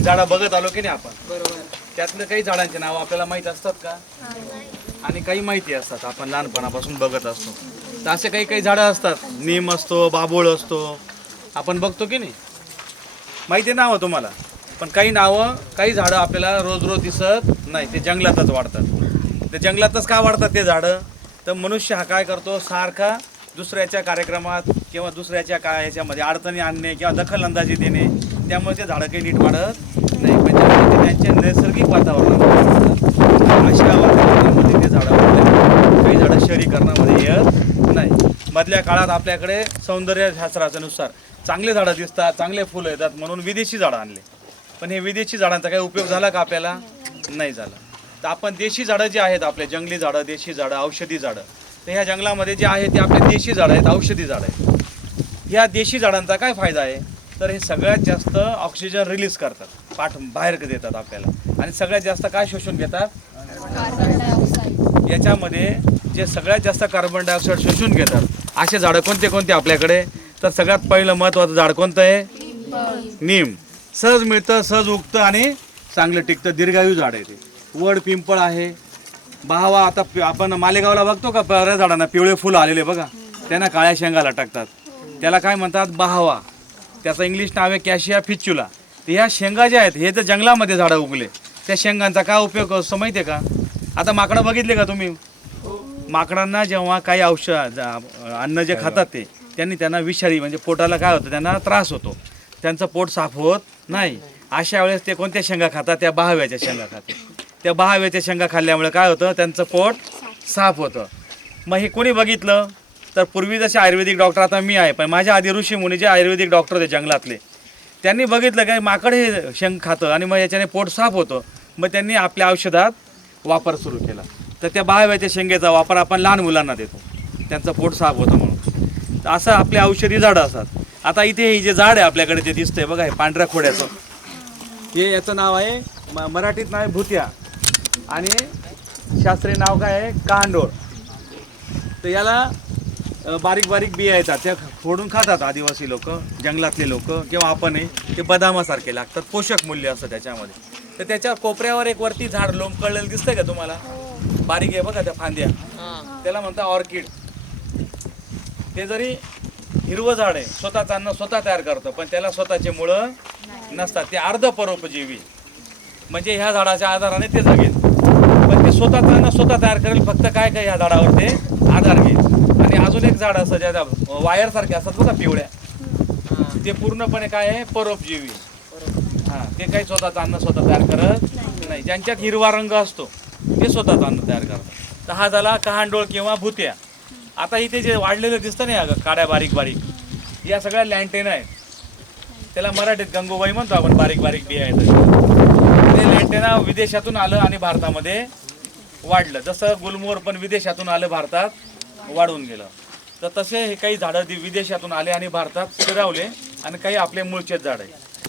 झाडं बघत आलो की नाही आपण, बरोबर. त्यातलं काही झाडांचे नाव आपल्याला माहित असतात का? आणि काही माहिती असतात, आपण लहानपणापासून बघत असतो. तर असे काही काही झाडं असतात, नीम असतो, बाभूळ असतो, आपण बघतो की नाही, माहिती नाव तुम्हाला. पण काही नावं, काही झाडं आपल्याला रोज रोज दिसत नाही, ते जंगलातच वाढतात. ते जंगलातच का वाढतात ते झाडं? तर मनुष्य हा काय करतो, सारखा दुसऱ्याच्या कार्यक्रमात किंवा दुसऱ्याच्या काय ह्याच्यामध्ये अडचणी आणणे किंवा दखलंदाजी देणे, त्यामुळे ते झाडं काही नीट वाढत नाही. म्हणजे ते त्यांच्या नैसर्गिक वातावरणामध्ये अशा वातावरणामध्ये ते झाडं वाढतात. काही झाडं शहरीकरणामध्ये येत नाही. मधल्या काळात आपल्याकडे सौंदर्य शास्त्राच्या नुसार चांगले झाडं दिसतात, चांगले फुलं येतात म्हणून विदेशी झाडं आणले. पण हे विदेशी झाडांचा काही उपयोग झाला का आपल्याला? नाही झाला. तर आपण देशी झाडं जे आहेत, आपले जंगली झाडं, देशी झाडं, औषधी झाडं, तर ह्या जंगलामध्ये जे आहे ते आपले देशी झाडं आहेत, औषधी झाडं आहेत. ह्या देशी झाडांचा काय फायदा आहे, तर हे सगळ्यात जास्त ऑक्सिजन रिलीज करतात, बाहेर देतात आपल्याला. आणि सगळ्यात जास्त काय शोषून घेतात? Carbon dioxide. याच्यामध्ये जे सगळ्यात जास्त कार्बन डायऑक्साईड शोषून घेतात असे झाडं कोणते कोणते आपल्याकडे? तर सगळ्यात पहिलं महत्त्वाचं झाड कोणतं आहे? नीम. सहज मिळतं, सहज उगतं आणि चांगलं टिकतं, दीर्घायू झाड आहे ते. वड, पिंपळ आहे. बहावा, आता आपण मालेगावला बघतो का बऱ्याच झाडांना पिवळे फुलं आलेले बघा, त्यांना काळ्या शेंगाला टाकतात, त्याला काय म्हणतात? बहावा. त्याचं इंग्लिश नाव आहे कॅशिया फिच्युला. तर ह्या शेंगा ज्या आहेत, हे तर जंगलामध्ये झाडं उगले, त्या शेंगांचा काय उपयोग असतो माहिती आहे का? आता माकडं बघितले का तुम्ही? माकडांना जेव्हा काही औषध अन्न जे खातात ते त्यांना विषारी, म्हणजे पोटाला काय होतं, त्यांना त्रास होतो, त्यांचं पोट साफ होत नाही. अशा वेळेस ते कोणत्या शेंगा खातात? त्या बहाव्याच्या शेंगा खातात. त्या बहाव्याच्या शेंगा खाल्ल्यामुळे काय होतं? त्यांचं पोट साफ होतं. मग हे कोणी बघितलं? तर पूर्वी जसे आयुर्वेदिक डॉक्टर, आता मी आहे, पण माझ्या आधी ऋषी मुनी जे आयुर्वेदिक डॉक्टर होते जंगलातले, त्यांनी बघितलं काय माकड हे शेंग खातं आणि मग याच्याने पोट साफ होतं. मग त्यांनी आपल्या औषधात वापर सुरू केला. तर त्या बहाव्याच्या शेंगेचा वापर आपण लहान मुलांना देतो, त्यांचं पोट साफ होतं म्हणून. तर असं आपले औषधी झाडं असतात. आता इथे हे जे झाड आहे आपल्याकडे जे दिसतंय बघा, हे पांढऱ्या खोड्याचं, हे याचं नाव आहे, मराठीत नाव आहे भुत्या आणि शास्त्रीय नाव काय आहे? कांडोळ. तर याला बारीक बारीक बिया येतात, त्या फोडून खातात आदिवासी लोक, जंगलातले लोक किंवा आपणही. ते बदामासारखे लागतात, पोषक मूल्य असतं त्याच्यामध्ये. तर त्याच्या कोपऱ्यावर एक वरती झाड लोंबकळलेलं दिसतंय का तुम्हाला? बारीक आहे बघा त्या फांद्या, त्याला म्हणतात ऑर्किड. ते जरी हिरवं झाड आहे, स्वतःचं अन्न स्वतः तयार करतं, पण त्याला स्वतःचे मुळं नसतात, ते अर्ध परोपजीवी. म्हणजे ह्या झाडाच्या आधाराने ते जगेल, पण ते स्वतःचं अन्न स्वतः तयार करेल, फक्त काय काय ह्या झाडावर ते आधार घेईल. आणि अजून एक झाड असतं ज्या वायरसारखे असतात बघा पिवळ्या, ते पूर्णपणे काय आहे? परोपजीवी. हां, ते काही स्वतःचं अन्न स्वतः तयार करत नाही. ज्यांच्यात हिरवा रंग असतो ते स्वतःचं अन्न तयार करतात. तर हा झाला कहांडोळ किंवा भुत्या. आता इथे जे वाढलेलं दिसतं ना, या काड्या बारीक बारीक, या सगळ्या लँटेना आहेत. त्याला मराठीत गंगोबाई म्हणतो आपण, बारीक बारीक बिया आहेत. ते लँटेना विदेशातून आलं आणि भारतामध्ये वाढलं. जसं गुलमोहर पण विदेशातून आलं, भारतात वाढून गेलं. तर तसे हे काही झाडं विदेशातून आले आणि भारतात स्थिरावले, आणि काही आपले मूळचेच झाड आहे.